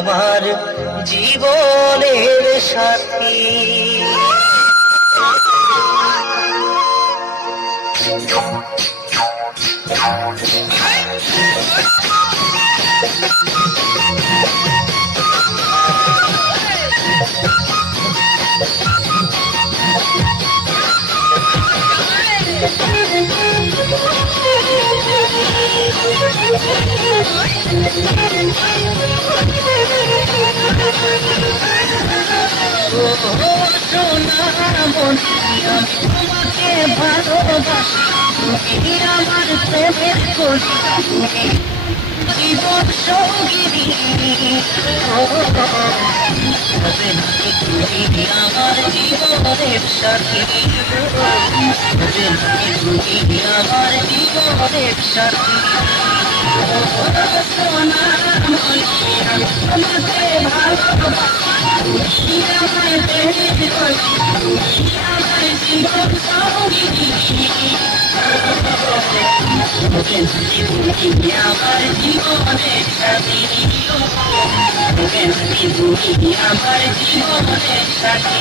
আমার জীবনের সাথী। তোমাকে ভালোবাসি, তুমি আমার প্রেমের কলি, জীবন সঙ্গিনী। তুমি আমার জীবনের সাথী, তুমি আমার জীবনের সাথী। তোমাকে ভালোবাসি, আমার প্রেমের কলি, আমার জীবন সঙ্গিনী। আমার জীবনের সাথী, আমার জীবনের সাথী।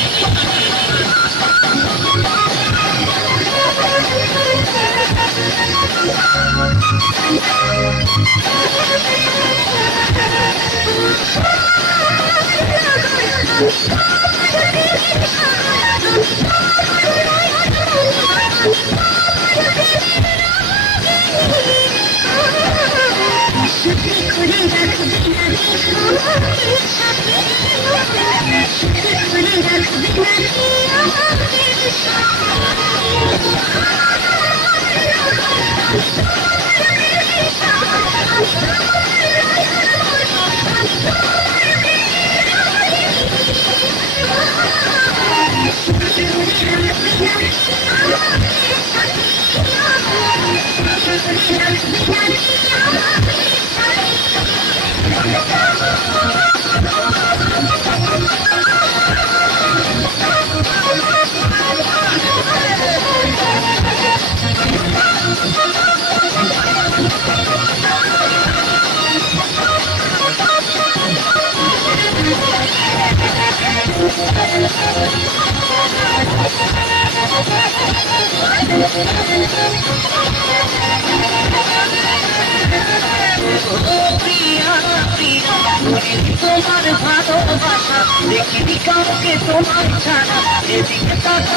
তোমার ভালোবাসা দেখিনি কাউকে তোমার ছাড়া, এদিকে